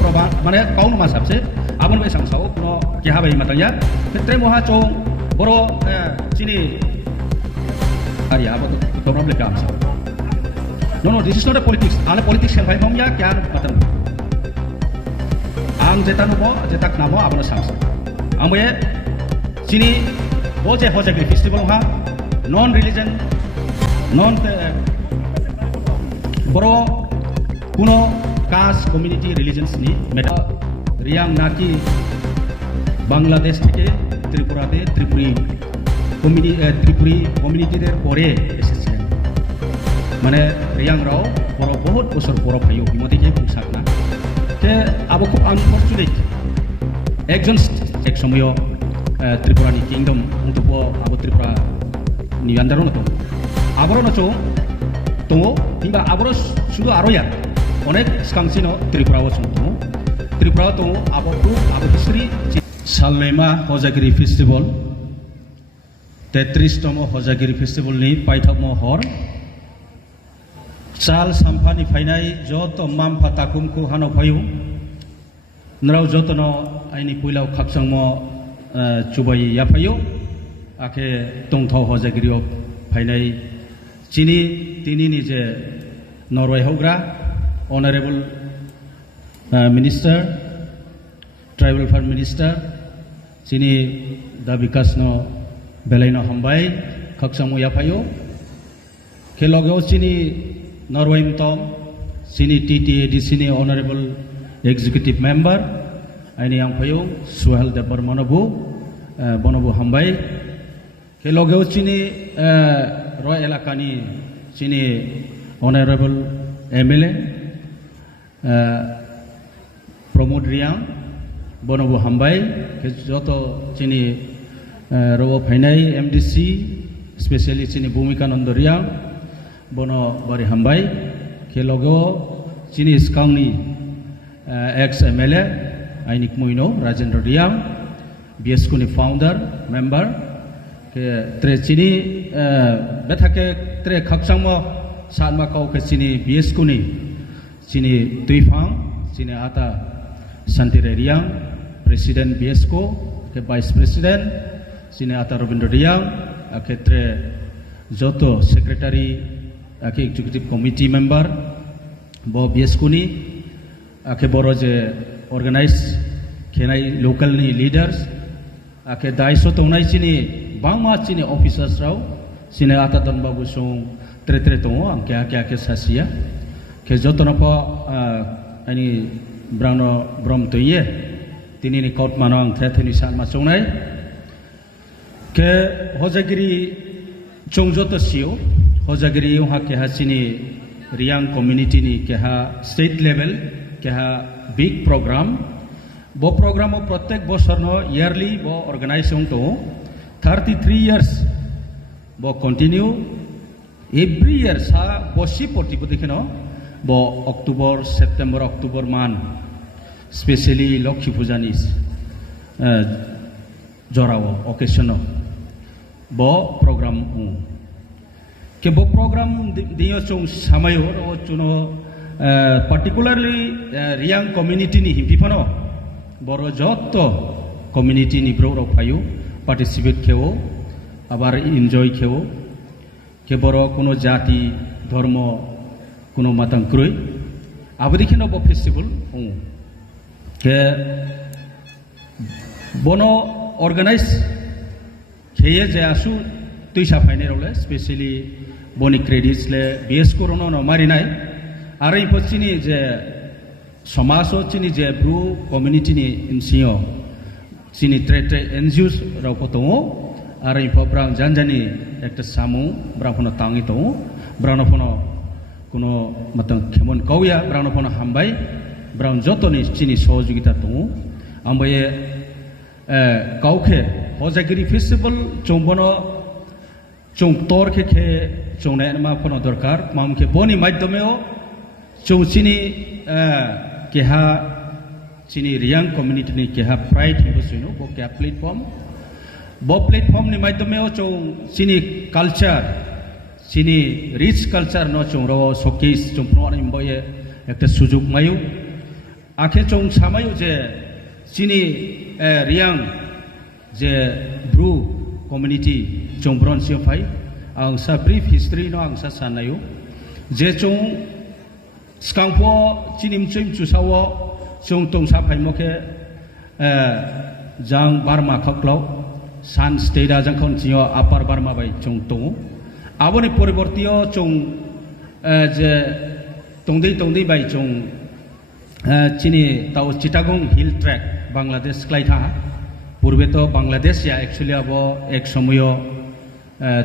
proba mane kaung ma sabse abon be sang sao no ki ha bai matang ya tre moha chong boro chini ari abo to problem kam sa no this is not a politics ana politics yang bai mom ya kya matang ang jetanu bo jetak namo abon sang sa ambe chini bo je hojagri festival ha non religion non boro kuno caste community religions ni meta riang naki Bangladesh থেকে ত্রিপুরাতে Tripuri community দের পরে এসেছে মানে রিয়াং রাও বড় বহুত বছর বড় ভাইও বিমতি যে পোশাক না তে আবো খুব আনফরচুনেট একজন এক সময় ত্রিপুরানি কিংডম উন্তব আবো ত্রিপুরা নি আন্দারো না তো আবরো না চো তো কিংবা আবরো শুধু আরো ইয়া অনেক স্কাংসিনো ত্রিপুরাও চো ত্রিপুরা তো আবো history সালনেমা Hojagiri festival 33তম Hojagiri festival নি পাইথাম হর চাল সামফানি ফাইনাই যত মামফা তাকুমকু হানো ফায়ু নরাও যতন আইনি পুইলাও খাকসাংম চুবাই ইয়াফায়ু আকে টংথাও হজাগিরিও ফাইনাই চিনি তিনি নিজে নরওয়ে হগ্রা অনারেবল মিনিস্টার ट्राइबल फार मिनिस्टर चिनी दा विकास न बेलाइन हमबाय खक्सामु याफायो के लगेও चिनी नरवेम तम चिनी TTADC नि ऑनरेबल एग्जीक्यूटिव मेंबर आइनि आंफायो सुहेल देव बर्मनबु बनबु हमबाय के लगेও चिनी रय एलाकानि चिनी ऑनरेबल MLA प्रमोद रियां बनबु हमबाय যত চিনি রব ফাইনাই MDC স্পেশালি চিনি ভূমিকানন্দ রিয়াং বন বারি হামবাই কে লগেও চিনি স্কাংনি এক্স MLA আইনিক মুইনো রাজেন্দ্র রিয়াং BSQ नि फाउंडर मेंबर के त्रे चिनी बेथाके त्रे खक्सांग सानमा काउ के चिनी BSQ नि चिनी तुइफां चिनी आता शांतिरे रियां प्रेसिडेंट BSQ के वाइस प्रेसिडेंट चिनी आता रविंद्र रियां क्षेत्र जोतो सेक्रेटारी आके एग्जीक्यूटिव कमिटी मेंबर बो BSQ नि आके बरो जे ऑर्गेनाइज खेनाई लोकल नि लीडर्स आके दायित्व तंनाय चिनी बांमा चिनी ऑफिसर्स राव चिनी आता दनबाबु सं त्रे दङ आं के सासिया के जतनप आनि ब्राउन ब्रम तोये तिनी कट मानो आं थेथनि सानमा चंनाय के हजागिरि चंजत सियो हजागिरि हा केहा चिनी रियां कम्युनिटी नि केहा स्टेट लेवल केहा बिग प्रोग्राम बो प्रोग्राम प्रत्येक बছर न इयरली बो ऑर्गेनाइजिंग तो 33 इयर्स बो कंटिन्यू एवरी इयर सा बसी प्रतिपो देखिनो बो अक्टोबर सेप्टेम्बर अक्टोबर मान स्पेशली लक्ष्मी पूजानी जराव ओकेशन बो प्रोग्राम के बो प्रोग्राम दियो चों समायो चुनो पार्टिकुलारली रियां कम्युनिटी नि हिमपिफानो बरो जत कम्युनिटी नि ब्रो फायु पार्टिसिपेट खेवो आबार एन्जॉय खेवो के बरो कोनो जाति धर्म कोनो मातंक्रुय आबदिखिनो बो फेस्टिवल के बनो ऑर्गेनाइज खेये जे आसु तुइसा फाइने रले स्पेशली बनि क्रेडिट्स ले BSQ रोनो न मारिनाय आरो इपचिनि जे समाजो चिनि जे ब्रु कम्युनिटी नि इनसियो चिनि ट्रे NGOs रावको दङ आरो इपब्रां जानजानि एकटा सामु ब्राफोनो ताङि दङ ब्रानफोनो कोनो मतन खेमन काउया ब्रानफोनो हामबाय ब्राउन जतनि चिनि सहयोगिता दङ आमबाय काउखे हजागिरि फेस्टिवल चंबनो चों तोरखे खे चोंने मा फोनो दरकार मामखे बनि माध्यमेओ चों चिनि केहा चिनी रियां कम्युनिटी नि केहा प्राइड हिबसुनो बो के प्लेटफॉर्म नि माध्यमेओ चों चिनी कल्चर चिनी रिच कल्चर न चों रो शोकेस चों प्रोन बये एकटा सुजुग मायु आखे चों सामायो जे चिनी रियांग जे ब्रू कम्युनिटी चों ब्रॉन्सियो फाई आं सा ब्रीफ हिस्ट्री नो आं सा सानायो जे चों स्कांपो चिनिम चुम चुसावो चों तोंसा फाइमोके जांग बारमा खक्लाव सान स्टेटा जां खौनचियो अपार बारमा बाय चों तों आबोनि परिवर्तियो चों जे तोंदै बाय चों चिनी ताव चिटागोंग हिल ट्रैक बांग्लादेश क्लाइथा पूर्वे तो बांग्लादेश या एक्चुअली अब एक समयो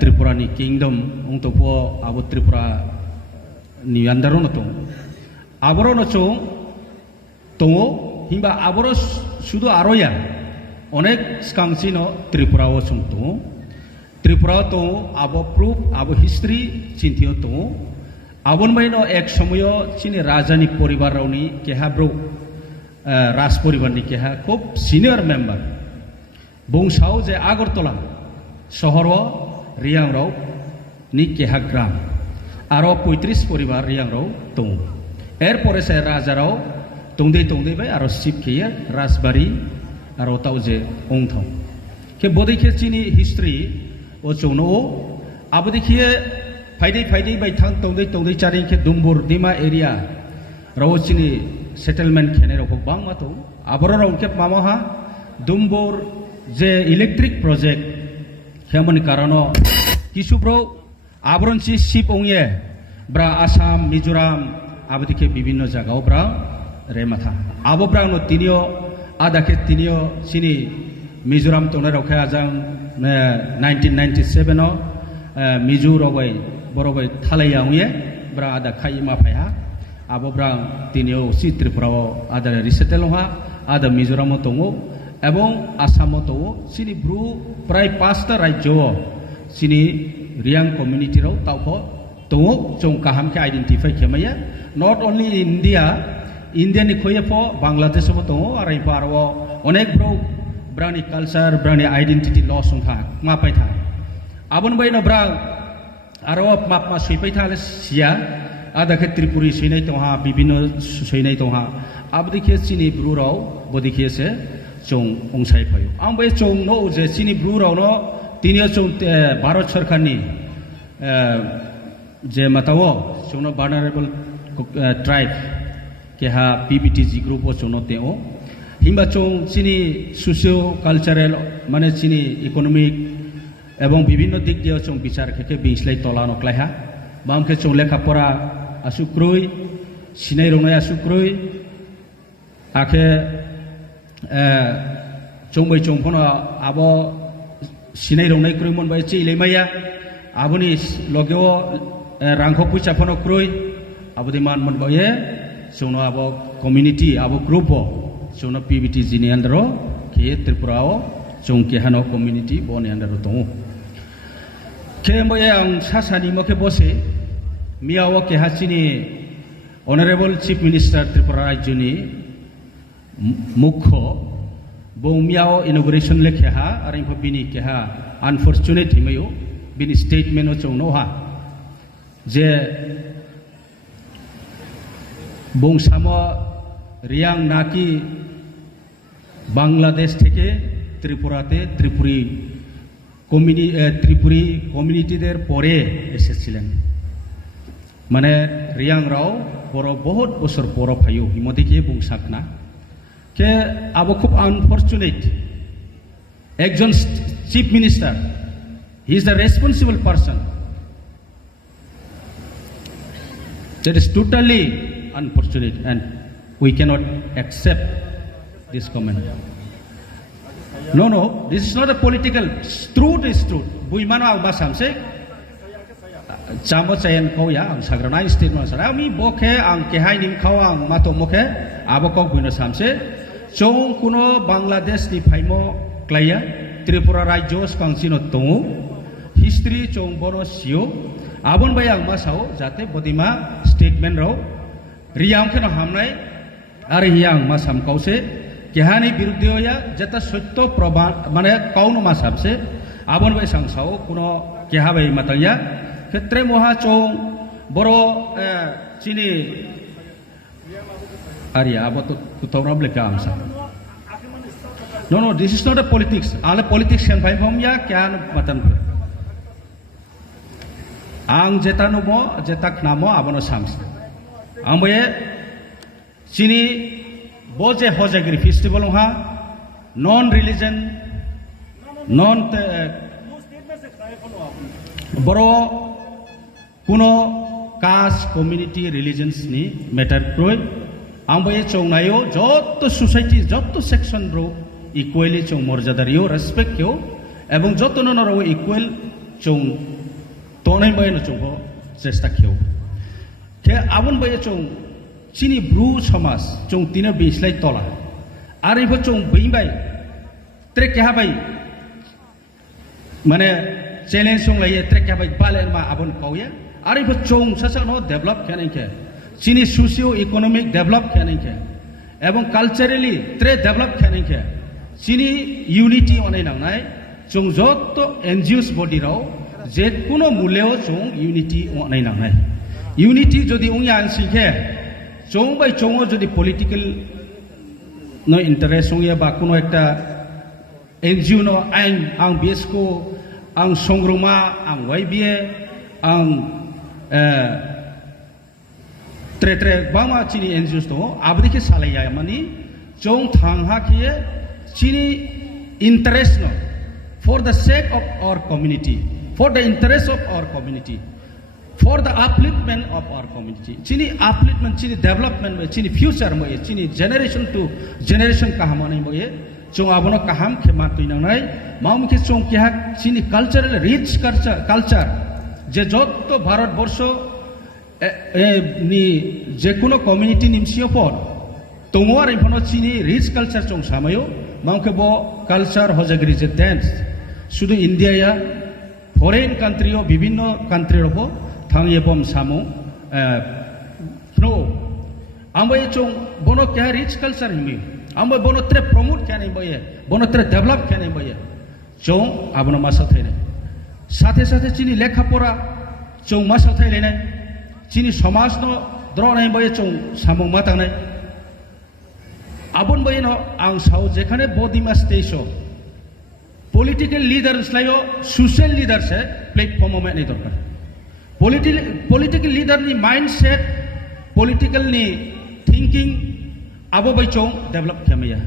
त्रिपुरा नि किंगडम उंतोपो अब त्रिपुरा नि अंदरो न तो आबरो न चों तो हिंबा आबरो शुद्ध आरोया अनेक स्कांसी न त्रिपुरा वो चों तो त्रिपुरा तो अब प्रूफ अब हिस्ट्री चिंतियो तो आबन बाय न एक समयो चिनी राजानी परिवार रावनी केहा ब्रो राज परिवार नि केहा खूब सीनियर मेंबर बुंसाव जे आगरतला शहर रियांग राव नि केहा ग्राम आरो 35 परिवार रियांग राव दं एरपरे से राजाराव तोंदै बाय आरो शिव केया राजबारी आरो ताव जे ओंथाव के बदैखे चिनी हिस्ट्री ओ चौनो आबो देखिए फाइदै बाय थां तोंदै चारि के दुम्बुर दिमा एरिया राव चिनी सेटलमेंट खेने राव बां मातो आबरो राव के मामहा दुम्बुर जे इलेक्ट्रिक प्रोजेक्ट हेमन कारणो किसुब्रो आबरनसि शिप ओंये ब्रा आसाम मिजोराम आबदिके विभिन्न जगह ब्रा रेमाथा आबो ब्रा नो तिनियो आदाके तिनियो सिनी मिजोराम तोना रखे आजां 1997 नो मिजोराम बाय बरोबाय थालाया ओंये ब्रा आदा खाइ माफाया आबो ब्रा तिनियो सि त्रिपुरा आदा रिसेटेल हा आदा मिजोराम तंगो एवं आसाम तो सिनी ब्रू प्राय 5टा राज्य सिनी रियांग कम्युनिटी राव तावको तो जों काहाम के आइडेंटिफाई खेमया नॉट ओनली इंडिया नि खोयफो बांग्लादेश बो तो आरो इपारो अनेक ब्रो ब्रानि कल्चर ब्रानि आइडेंटिटी लॉस था मापाय था आबन बाय न ब्रा आरो मापमा सैपाय था सिया आदा के त्रिपुरी सैनाय तोहा विभिन्न सैनाय तोहा आबदिखे सिनी ब्रू राव बदिखे से चों ओंसाय फायो आं बे चों नो जे सिनी ब्रू राव नो तिनियो चों भारत सरकार नि जे मातावो चों नो वार्नरेबल ट्राइब के हा पीबीटीजी ग्रुप ओ चों नो तेओ हिंबा चों सिनी सोशियो कल्चरल माने सिनी इकोनॉमिक एवं विभिन्न दिक दियो चों विचार के बिस्लाय तला नक्लायहा बामके चों लेखा परा आसुक्रुय सिनाय रंनाय आसुक्रुय आखे चौबै चौफोनो आबो सिनाय रंनाय क्रय मोनबाय चिलेमाया आबोनि लगेव रांखौ फैसाफोनो क्रय आबोदि मान मोनबाय जोंनो आबो कम्युनिटी आबो ग्रुप जोंनो पीबीटी जिनि अंदरो के त्रिपुराओ जों केहानो कम्युनिटी बनि अंदरो दङ के मया आं सासानि मके बसे मियाओ केहाचिनि ऑनरेबल चीफ मिनिस्टर त्रिपुरा राज्यनि मुख्य बौमियाव इनोग्रेशन लेखेहा आरो बिनि केहा अनफॉर्चुनेट हिमयो बिनि स्टेटमेंट चौनोहा जे बंसामो रियांग नाकी बांग्लादेश থেকে ত্রিপুরাতে ত্রিপুরি কমিউনিটিদের পরে এসেছিলেন মানে रियांग राव बरो बहुत बছর পর ফাইও হিমদিকে বংসাকনা के अब खूब अनफॉर्चुनेट एक जन chief minister he is the responsible person that is totally unfortunate and we cannot accept this comment no this is not a political truth is truth बुइमानो आं बासामसे जामो चायन कौया आं साग्रानाय स्टेटमेंट सारा आमी बखे आं केहाय निमखाव आं मातो मखे आबको बुइनो सामसे चौं कुनो बांग्लादेश नि फाइमो क्लाया त्रिपुरा राज्य स्कांसिनो दङ हिस्ट्री चौं बरो सियो आबन बाय आं मासाव जाते बदिमा स्टेटमेंट राव रियांग केनो हामनाय आरो हियां मासाम काउसे केहानि बिरुद्धया जेता सत्य प्रमाण माने काउनो मासाबसे आबन बाय सांसाव कुनो केहा बाय माताया क्षेत्रे महा चौं बरो चिनि Area about to Torable Kamsa. No, this is not a politics. All politics can buy from ya can matan. Ang jetanu mo, jetak namo abono sams. Amboye sini boje hojagri festival ha non-religion, boro kuno caste, community, religions ni matter kroi. Amboye chong nayo jotto society, jotto section ro equally chong morjadario respect kyo, ebong jotto no ro equal chong tonai boy no chong ho chesta kyo. Ke abon boy chong chini bru samas chong tina bislai tola. Ari bo chong bimbai trek kya bai mane challenge song lai trek kya bai balen ma abon kauya. Ari bo chong sasa no develop kya nahi kya. Chini socio economic develop kya nahi kya. Ebong culturally tre develop kya nahi kya. Chini unity onai nang nai chong jotto NGOs body rao je kuno muleo chong unity onai nang nai. Unity jodi ungya ansikhe chong bai chongo jodi political no interest ongya ba kuno ekta NGO no ang BSco ang songroma ang YBA ang tre bama chini NGOs to abri ke salaya mani chong thang ha kiye chini interest no for the sake of our community, for the interest of our community, for the upliftment of our community. Chini upliftment, chini development, chini future mo ye, chini generation to generation kaham anai mo ye. Chong abono kaham khema tuinang nai. Maum ke chong kya chini cultural rich culture. Je jotto Bharat borsho ni je kuno community nimsio por. Tongwar ipono chini rich culture chong samayo. Maum ke bo culture hojagri je dance. Sudu India ya foreign country o bibinno country ro bo thangye bom samu pro amboy chong bono kya rich culture himi amboy bono tre promote kya nahi boye bono tre develop kya nahi boye chong abono masa thaine sathe sathe chini lekha pora chong masa thaile nai chini samaj no dro nahi boye chong samu matang nai abon boye no ang sao jekhane bodima station political leaders layo social leaders hai platform mein nahi dorkar political leader ni mindset, political ni thinking, abo by chong develop kya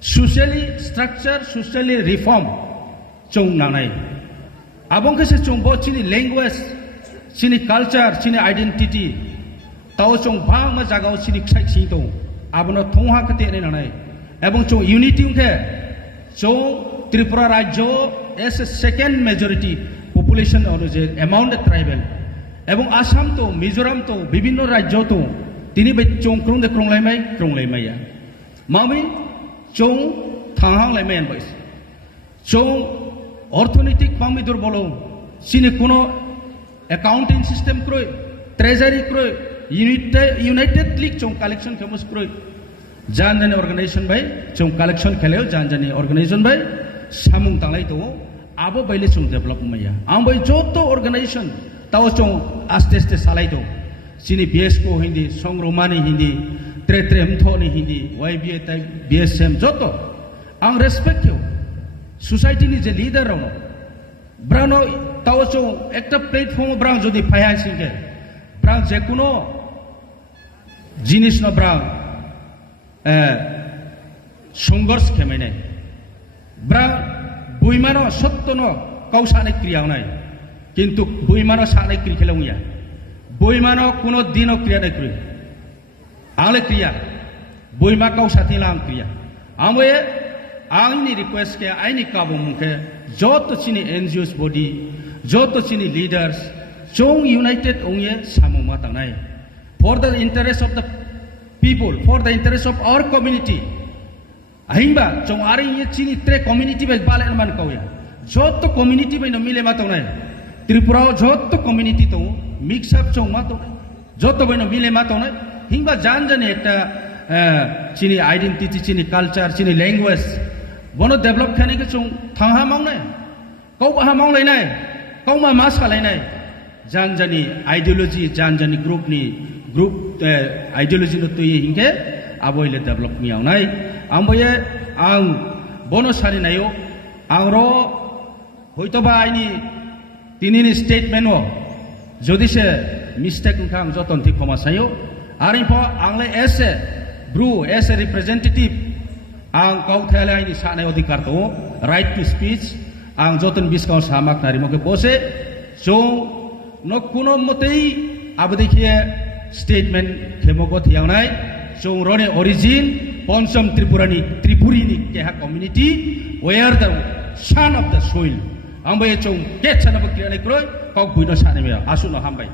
socially structure, socially reform chong nanai. Abong kasi chong bo chini language, chini culture, chini identity, tao chong bang ma jagao chini ksai chini to, abono thongha kate ne nanai. Abong chong unity unke, chong Tripura Rajyo as a second majority population অনুযায়ী amount tribal এবং আসাম তো মিজোরাম তো বিভিন্ন রাজ্য তো তিনি বে চং ক্রং লাইমাইয়া মামি চং থাং লাইমাইন বাইস চং অর্থনৈতিক মামি দুর্বল সিনে কোনো অ্যাকাউন্টিং সিস্টেম ক্রয় ট্রেজারি ক্রয় ইউনাইটেড লিগ চং কালেকশন ফেমাস ক্রয় জানজানি অর্গানাইজেশন বাই চং কালেকশন খেলেও জানজানি অর্গানাইজেশন বাই সামুং তাংলাই তো abo baile chung develop maya ambai joto organization tao chung aste salai do sini BSco hindi songromani hindi tre mthoni hindi YBA type BSM joto ang respect yo society ni je leader rao brano tao chung ekta platform brang jodi phaya singe brang je kuno jinis no brang সংঘর্ষ খেমে নাই bra বইমানো সত্য ন cow সানে ক্রিয়া নাই কিন্তু বইমানো সানে ক্রিয়া খেলে উইয়া বইমানো কোনো দিনও ক্রিয়া নাই ক্রিয়া আলে ক্রিয়া বইমা কাউ সাথে লাম ক্রিয়া আমে আইনি রিকোয়েস্ট কে আইনি কাবু মুখে যত চিনি এনজিওস বডি যত চিনি লিডার্স চং ইউনাইটেড ওয়ে সামু মাতা নাই for the interest of the people for the interest of our community আহিবা চং আরে ইয়ে চিনি ত্রে কমিউনিটি বাই বালেন মান কওয়া যত কমিউনিটি বাই ন মিলে মাতো নাই ত্রিপুরা যত কমিউনিটি তো মিক্স আপ চং মাতো যত বাই ন মিলে মাতো নাই হিংবা জানে একটা চিনি আইডেন্টিটি চিনি কালচার চিনি ল্যাঙ্গুয়েজ বনো ডেভেলপ খানে কে চং থাংহা মাং নাই কও বাহা মাং লাই নাই কও মা মাস খালাই নাই জানি আইডিওলজি জানি গ্রুপ আইডিওলজি ন তুই হিংকে aboile develop miang nai amboye ang bono sari nayo ang ro hoito ba aini tinini statement o jodi se mistake khang joton ti khoma sayo arin po angle ese bru ese representative ang kau thela aini sa nai adhikar to right to speech ang joton biskau samak nari moke bose so no kuno motei abdekhie statement khemoko thiang nai so rone origin Poncham Tripurini keha community where the son of the soil ambai chong ke chana bakri ani kroi kok buino sane me asu no hambai